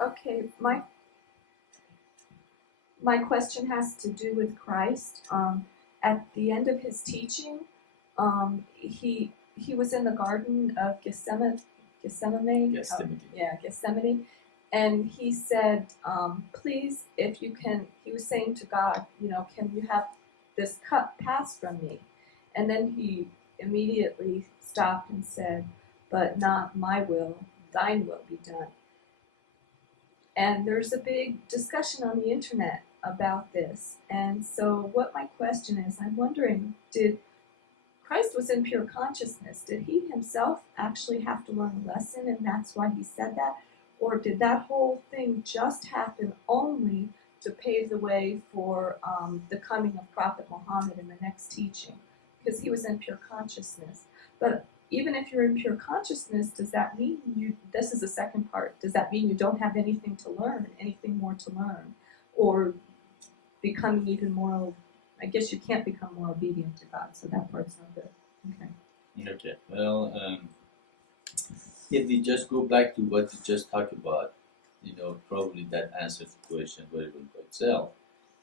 Okay, my question has to do with Christ. At the end of his teaching, he was in the Garden of Gethsemane. Gethsemane. And he said, please, if you can, he was saying to God, can you have this cup pass from me? And then he immediately stopped and said, but not my will, thine will be done. And there's a big discussion on the internet about this. And so what my question is, I'm wondering, did Christ was in pure consciousness. Did he himself actually have to learn a lesson and that's why he said that? Or did that whole thing just happen only to pave the way for the coming of Prophet Muhammad in the next teaching? Because he was in pure consciousness. But even if you're in pure consciousness, does that mean this is the second part, does that mean you don't have anything to learn, anything more to learn? Or becoming even more, I guess you can't become more obedient to God, so that part's not good. Okay. Well, if we just go back to what we just talked about, probably that answers the question very well by itself.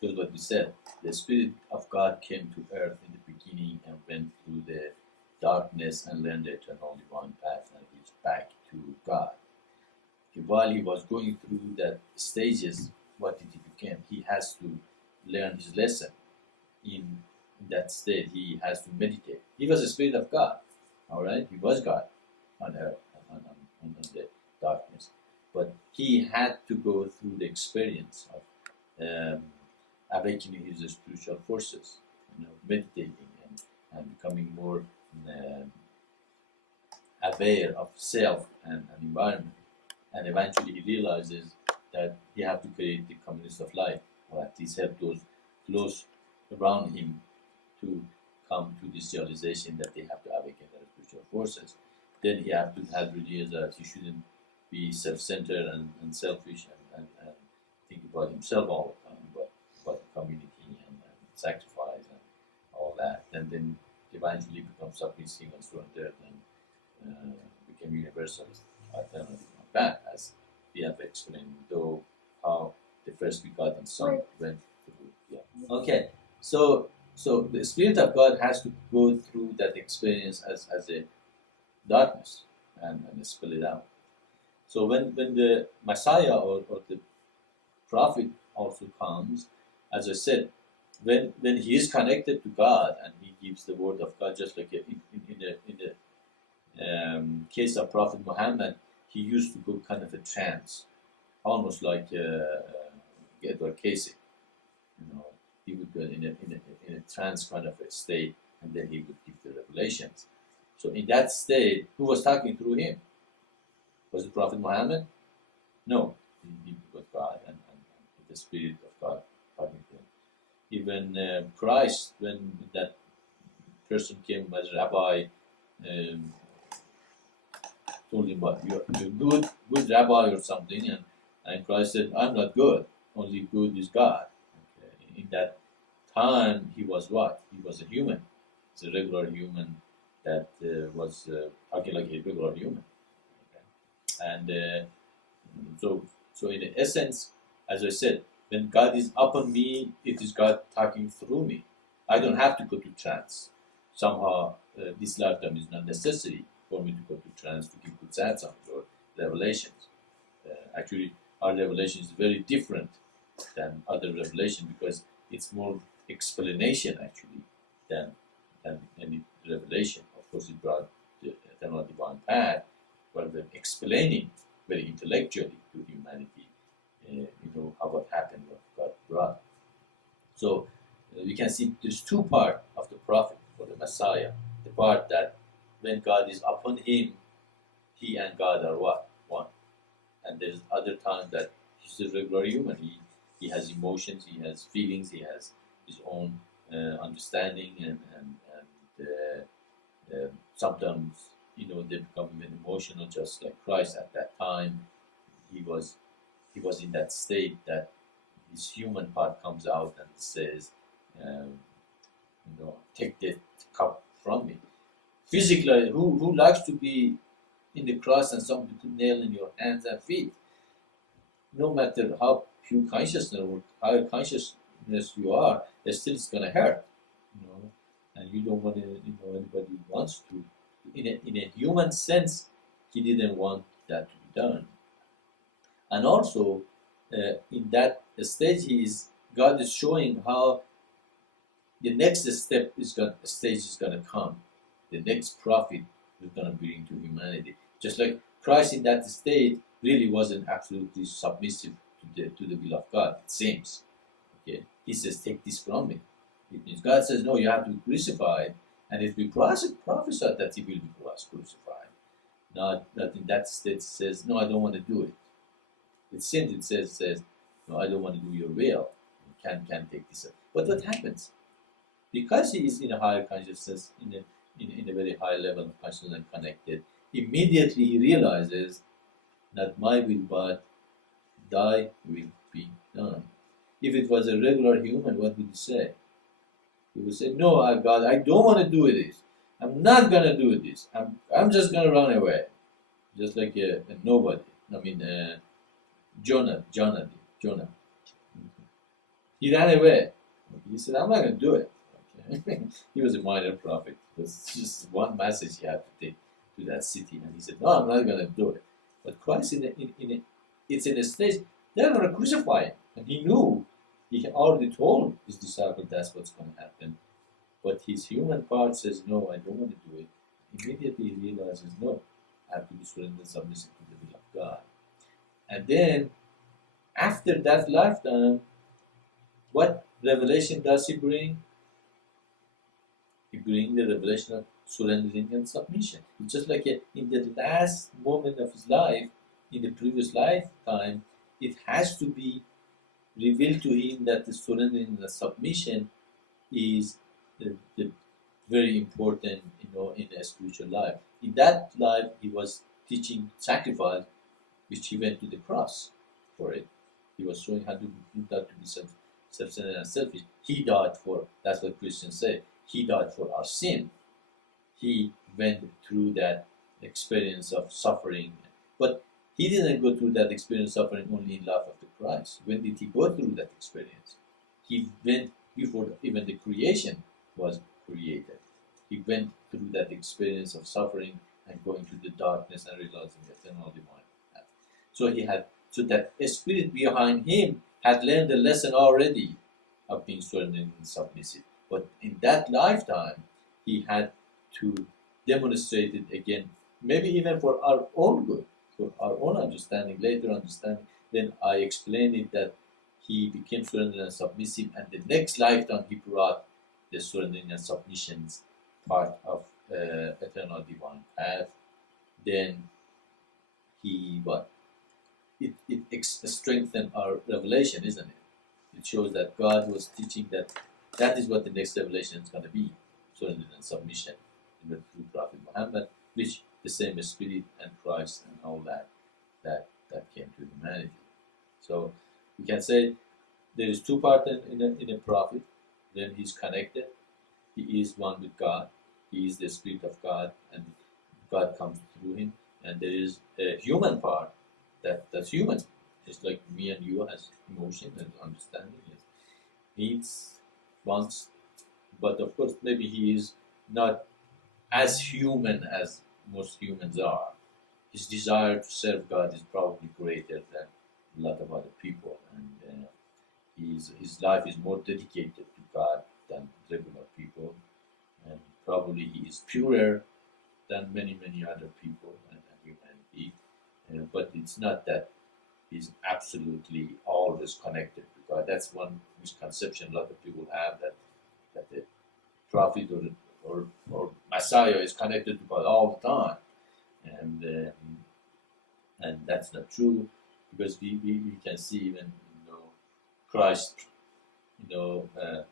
Because what we said, the Spirit of God came to earth in the beginning and went through the darkness and learned the eternal divine path and reached back to God. While he was going through that stages, what did he become? He has to learn his lesson. In that state, he has to meditate. He was the Spirit of God, all right? He was God on earth, on the darkness. But he had to go through the experience of awakening his spiritual forces, meditating and becoming more aware of self and environment. And eventually he realizes that he has to create the communist of life, or at least help those close around him to come to this realization that they have to awaken their spiritual forces. Then he has to have realized that he shouldn't be self-centered and selfish and think about himself all the time, but about the community and sacrifice and all that. And then eventually become submissive and surrendered and become universalist. That, as we have explained, though, how the first begotten Son went through. Yeah. Okay. So the Spirit of God has to go through that experience as a darkness and spell it out. So when the Messiah or the prophet also comes, as I said, when he is connected to God and he gives the word of God, just like in the case of Prophet Muhammad, he used to go kind of a trance, almost like Edward Casey. He would go in a trance kind of a state, and then he would give the revelations. So in that state, who was talking through him? Was it Prophet Muhammad? No, he was God and the Spirit of God talking to him. Even Christ, when that person came as rabbi, told him, "What you're good rabbi or something," and Christ said, "I'm not good. Only good is God." Okay. In that time, he was what? He was a human. It's a regular human that was talking like a regular human. Okay. And so in essence, as I said, when God is upon me, it is God talking through me. I don't have to go to trance. Somehow, this lifetime is not necessary for me to go to trance to give good satsang or revelations. Actually, our revelation is very different than other revelation because it's more explanation actually than any revelation. Of course, it brought the eternal divine path, but we're explaining very intellectually to humanity, how what happened, what God brought. So we can see there's two parts of the prophet or the Messiah. The part that when God is upon him, he and God are what? One. And there's other time that he's a regular human. He has emotions, he has feelings, he has his own understanding, and sometimes they become even emotional, just like Christ at that time. He was in that state that his human part comes out and says, take the cup from me. Physically, who likes to be in the cross and somebody to nail in your hands and feet? no matter how pure consciousness or higher consciousness you are, it still is gonna hurt, you know. And you don't want to, anybody wants to. In a human sense, he didn't want that to be done. And also, in that stage, God is showing how the next stage is gonna come. The next prophet is gonna bring to humanity. Just like Christ in that state really wasn't absolutely submissive to the will of God. It seems. Okay, he says, "Take this from me." It means God says, "No, you have to be crucified," and if we prophesied that he will be crucified, not in that state says, "No, I don't want to do it." It seems it says, "No, I don't want to do your will. Can take this." But what happens? Because he is in a higher consciousness, in a very high level of consciousness and connected, immediately he realizes that my will but thy will be done. If it was a regular human, what would he say? He would say, "No, God, I don't want to do this. I'm not going to do this. I'm just going to run away." Just like a nobody. I mean, Jonah. He ran away. He said, "I'm not going to do it." Okay. He was a minor prophet. It was just one message he had to take to that city. And he said, "No, I'm not going to do it." But Christ, it's in a stage, they're going to crucify him. And he knew, he had already told his disciples that's what's going to happen. But his human part says, "No, I don't want to do it." Immediately he realizes, "No, I have to be surrendered and submissive to the will of God." And then, after that lifetime, what revelation does he bring? He brings the revelation of surrendering and submission. It's just like in the last moment of his life, in the previous lifetime, it has to be revealed to him that the surrendering and the submission is the very important, in a spiritual life. In that life, he was teaching sacrifice, which he went to the cross for it. He was showing how to do that, to be self-centered and selfish. He died for, that's what Christians say, he died for our sin. He went through that experience of suffering. But he didn't go through that experience of suffering only in love of the Christ. When did he go through that experience? He went before even the creation was created. He went through that experience of suffering and going to the darkness and realizing eternal divine path. So that spirit behind him had learned the lesson already of being surrendered and submissive. But in that lifetime, he had to demonstrate it again, maybe even for our own good, for our own understanding, later understanding. Then I explained it that he became surrendered and submissive, and the next lifetime he brought the surrendering and submissions part of eternal divine path. Then it strengthened our revelation, isn't it? It shows that God was teaching that is what the next revelation is going to be, surrender and submission in the true Prophet Muhammad, which the same Spirit and Christ and all that came to humanity. So we can say there is two parts in a prophet. Then he's connected. He is one with God. He is the Spirit of God, and God comes through him. And there is a human part that's human. It's like me and you has emotion and understanding, needs, wants, but of course maybe he is not as human as most humans are. His desire to serve God is probably greater than a lot of other people, and his life is more dedicated to God than regular people, and probably he is purer than many other people and humanity. But it's not that he's absolutely always connected to God. That's one misconception a lot of people have, that the prophet or Messiah is connected to God all the time, and that's not true, because we can see even Christ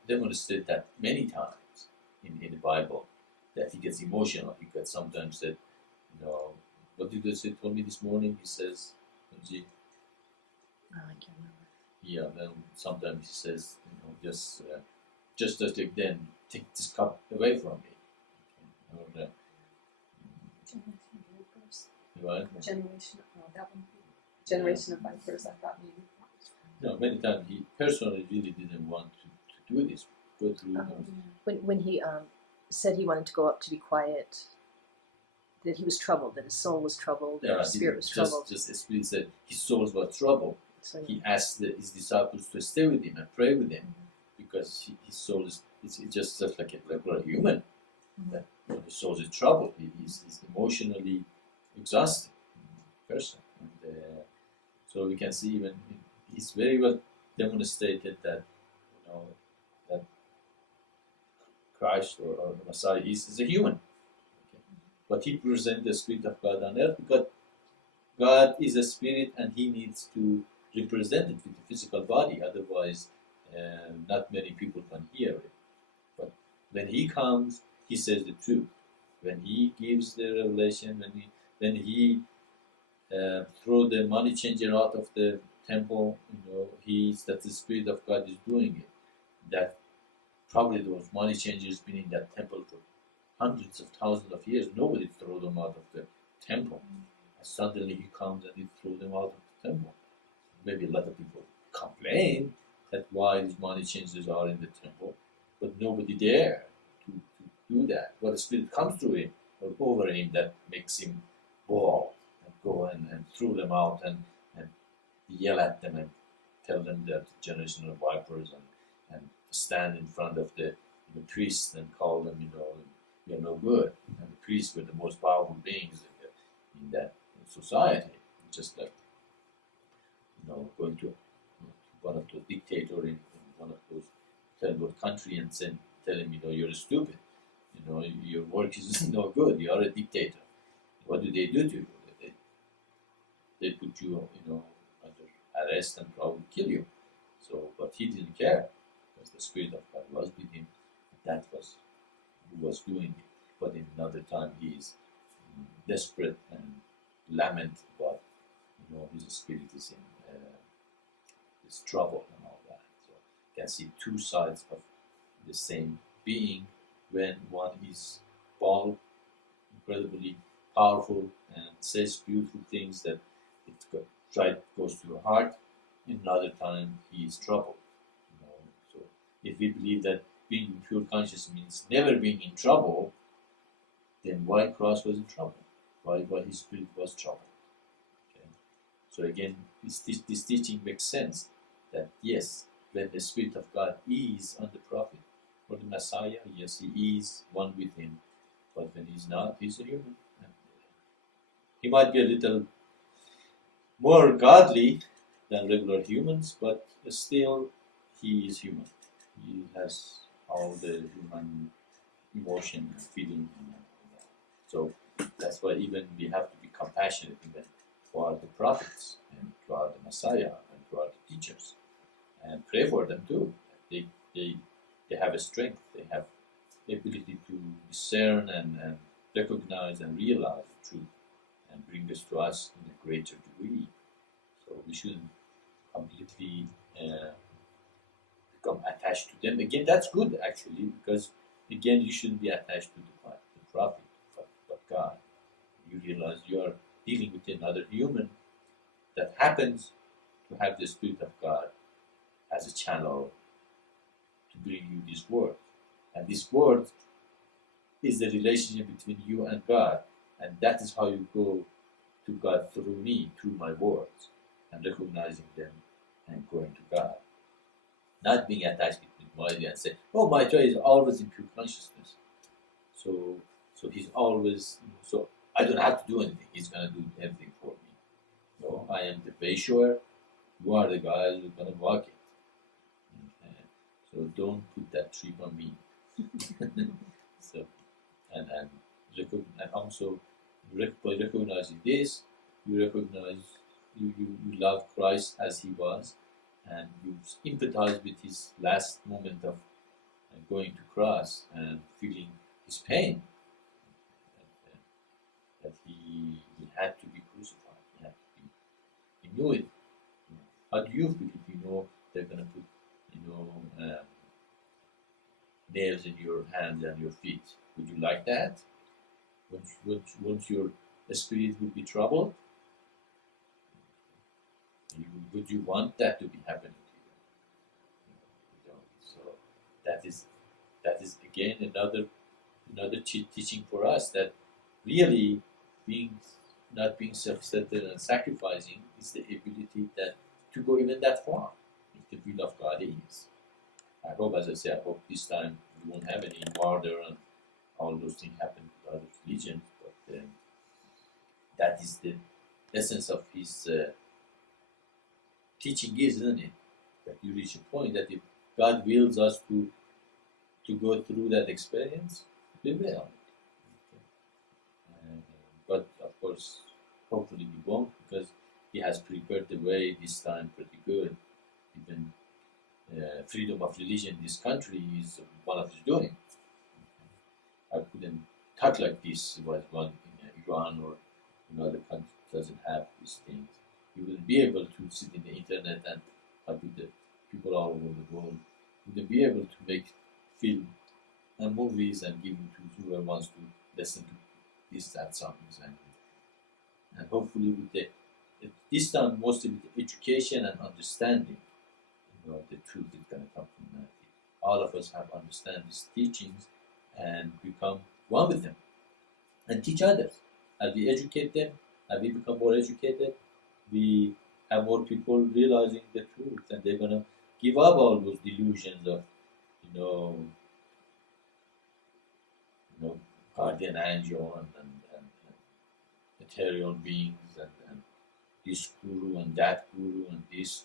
demonstrate that many times in the Bible, that he gets emotional. He gets sometimes said, what did you say told me this morning? He says, Oh, I can't remember. yeah, then sometimes he says, just like then, take this cup away from me. Generation of Logos. Right? Generation, that one. generation of vipers, I thought maybe. No, many times he personally really didn't want to do this, go through those. When he said he wanted to go up to be quiet, that he was troubled, that his soul was troubled, that his spirit was troubled. Just the Spirit said his soul was troubled. So, He asked his disciples to stay with him and pray with him because his soul is it's just like a regular human. That when his soul is troubled, he's emotionally exhausted person. And, so we can see even he's very well demonstrated that that Christ or Messiah is a human. Okay? But he presents the Spirit of God on earth because God is a spirit and he needs to represent it with the physical body. Otherwise, not many people can hear it. But when he comes, he says the truth. When he gives the revelation, when he throw the money changer out of the temple, that the Spirit of God is doing it. That probably those money changers been in that temple for hundreds of thousands of years. Nobody threw them out of the temple. And suddenly he comes and he threw them out of the temple. Maybe a lot of people complain that why these money changers are in the temple, but nobody dare to do that. But the Spirit comes through him or over him that makes him bold and go and throw them out and yell at them and tell them that generation of vipers and stand in front of the priest and call them, you're no good. And the priests were the most powerful beings in that society. Just like, going to one of those dictators in one of those third world country and tell him, you're stupid. Your work is no good. You are a dictator. What do they do to you? They put you, under arrest and probably kill you. So, but he didn't care because the Spirit of God was with him. That was who was doing it. But in another time, he is desperate and lament about, his spirit is in this trouble and all that. So you can see two sides of the same being when one is bold, incredibly powerful, and says beautiful things that it goes to your heart. Another time he is troubled. So if we believe that being in pure consciousness means never being in trouble, then why Christ was in trouble? Why his spirit was troubled? Okay. So again, this teaching makes sense that yes, when the Spirit of God is on the prophet or the Messiah, yes, he is one with him. But when he's not, he's a human. He might be a little more godly than regular humans, but still he is human. He has all the human emotion and feeling. So that's why even we have to be compassionate even toward the prophets and toward the Messiah and toward the teachers, and pray for them too. They have a strength. They have the ability to discern and recognize and realize the truth and bring this to us in a greater degree. So we shouldn't completely become attached to them. Again, that's good actually, because again, you shouldn't be attached to the prophet, but God. You realize you are dealing with another human that happens to have the Spirit of God as a channel to bring you this word. And this word is the relationship between you and God. And that is how you go to God through me, through my words, and recognizing them and going to God. Not being attached with Maitreya and say, oh, Maitreya is always in pure consciousness. So he's always, so I don't have to do anything. He's going to do everything for me. No, I am the Beishoer. You are the guy who's going to walk it. Okay. So don't put that trip on me. So, and also by recognizing this, you recognize you love Christ as he was, and you empathize with his last moment of going to cross and feeling his pain, that he had to be crucified. He knew it. How do you feel if you know they're going to put nails in your hands and your feet? Would you like that? Once your spirit would be troubled? would you want that to be happening to you? You know, so that is again another teaching for us, that really being not being self-centered and sacrificing is the ability that to go even that far, if the will of God is. I hope, as I say, I hope this time we won't have any murder and all those things happen with other religions, but that is the essence of his teaching, isn't it? That you reach a point that if God wills us to go through that experience, we will. But of course, hopefully we won't, because he has prepared the way this time pretty good. Even freedom of religion in this country is one of his doing. I couldn't talk like this was one in Iran or in other countries doesn't have these things. You wouldn't be able to sit in the internet and talk with the people all over the world. You wouldn't be able to make film and movies and give them to whoever wants to listen to that songs, and hopefully with this time mostly with the education and understanding, the truth is going to come from humanity. All of us have understand these teachings and become one with them and teach others. As we educate them, as we become more educated, we have more people realizing the truth, and they're going to give up all those delusions of, you know, guardian angel and material beings and this guru and that guru and this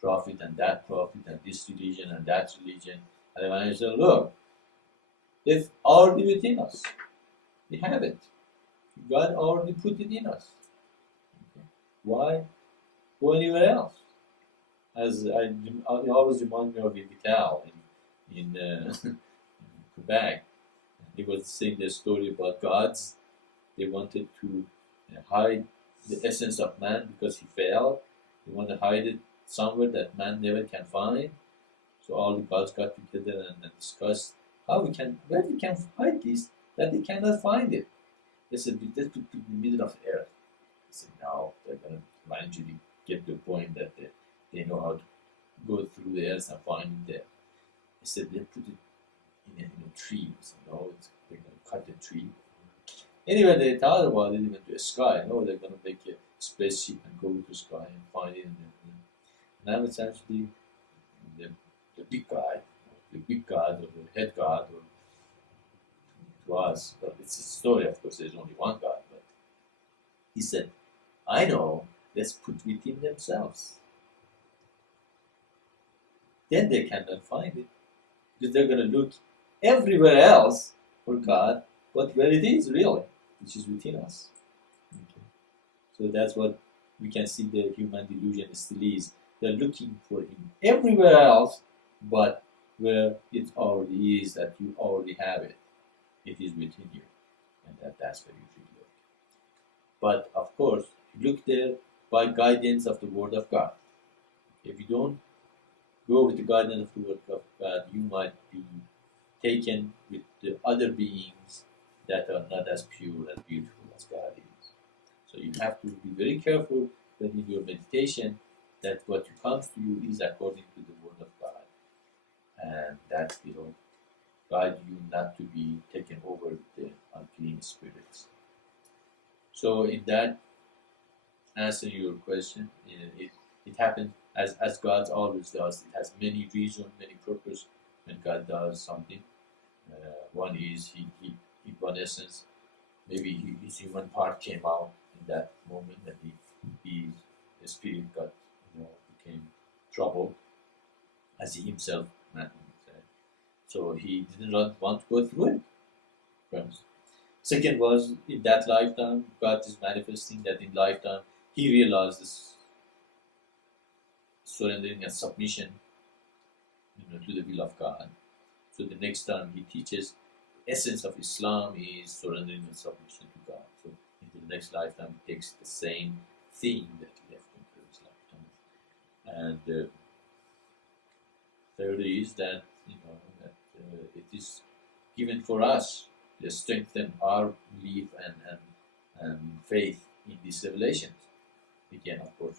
prophet and that prophet and this religion and that religion. And I say, look, it's already within us. We have it. God already put it in us. Okay. Why go anywhere else? As I always remind me of Vital in Quebec. He was saying the story about gods. They wanted to hide the essence of man because he fell. They want to hide it somewhere that man never can find. So all the gods got together and discussed where we can hide this, that they cannot find it. They said, let's put it in the middle of the earth. They said, no, they're going to eventually get to the point that they know how to go through the earth and find it there. They said, they put it in a tree. So, no, they're going to cut the tree. Anyway, they thought about it, even to the sky. No, they're going to make a spaceship and go to the sky and find it. Now it's actually the big guy, the big god or the head god, or to us. But it's a story, of course, there's only one God. But he said, I know, let's put within themselves. Then they cannot find it, because they're going to look everywhere else for God, but where it is really, which is within us. Okay. So that's what we can see the human delusion still is. They're looking for Him everywhere else, but where it already is, that you already have it. It is within you, and that's where you should look. But of course, you look there by guidance of the Word of God. If you don't go with the guidance of the Word of God, you might be taken with the other beings that are not as pure and beautiful as God is. So you have to be very careful that in your meditation, that what comes to you is according to the Word of God, and that will guide you not to be taken over with the unclean spirits. So in that, answering your question, it happens as God always does. It has many reasons, many purposes when God does something. One is he in one essence, maybe his human part came out in that moment, that the spirit got, became troubled, as he himself said. So he did not want to go through it. Friends. Second was, in that lifetime, God is manifesting that in lifetime he realized this surrendering and submission, to the will of God. So the next time he teaches, the essence of Islam is surrendering and submission to God. So in the next lifetime he takes the same theme that he left in the previous lifetime. And third is that, it is given for us to strengthen our belief and faith in these revelations. Again, of course,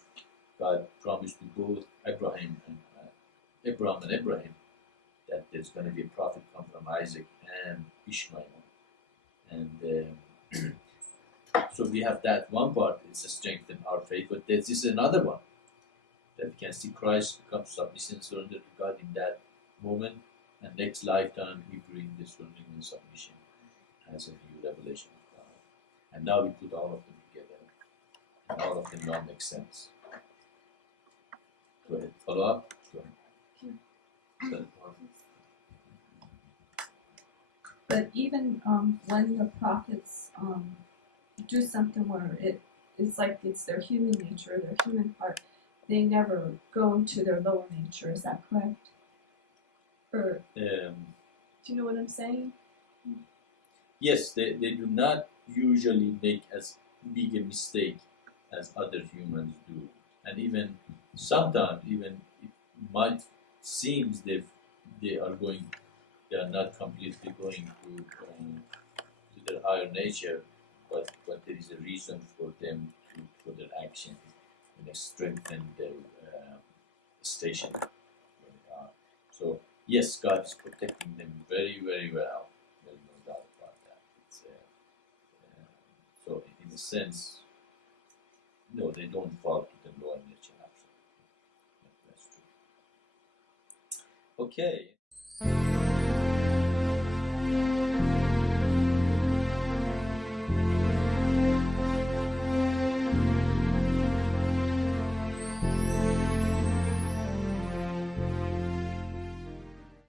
God promised to both Abraham and Abraham that there's going to be a prophet come from Isaac and Ishmael, and so we have that one part. It's to strengthen our faith, but there's this another one that we can see Christ become submissive and surrender to God in that moment, and next lifetime he brings the surrendering and submission as a new revelation of God. And now we put all of them together, and all of them now make sense. Go ahead, follow up. Go ahead. But even when the prophets do something where it's like it's their human nature, their human part, they never go into their lower nature. Is that correct? Or do you know what I'm saying? Yes, they do not usually make as big a mistake as other humans do, and even sometimes even it might seems they are not completely going to their higher nature, but there is a reason for them for their action and strengthen their station where they are. So yes, God is protecting them very, very well. There's no doubt about that. So in a sense, no, they don't fall to the lower nature. Absolutely, that's true. Okay.